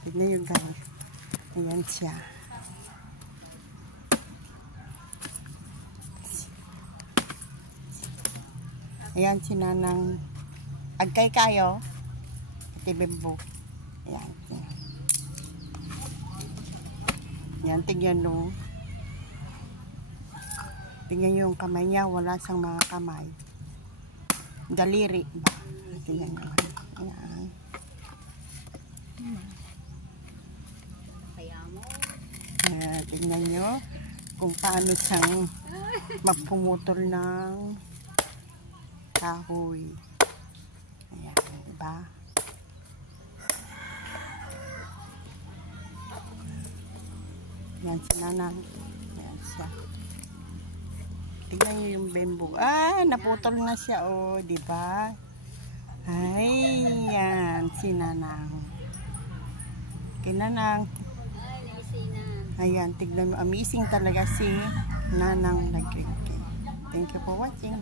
Tignan nyo guys. Ayan siya. Ayan si Nanang. Agkay kayo. Ate Bimbo. Ayan. Ayan, tignan nyo. Tignan nyo yung kamay niya. Wala siyang mga kamay. Daliri ba? Tignan nyo. Ayan. Tignan nyo kung paano siyang magpumutol ng kahoy. Ayan, diba? Ayan si Nanang. Ayan siya. Tignan nyo yung bamboo. Ah, naputol na siya, oh, diba? Ay, yan, si Nanang. Kay Nanang. Ayan, tignan mo. Amazing talaga si Nanang Nagrinke. Thank you for watching.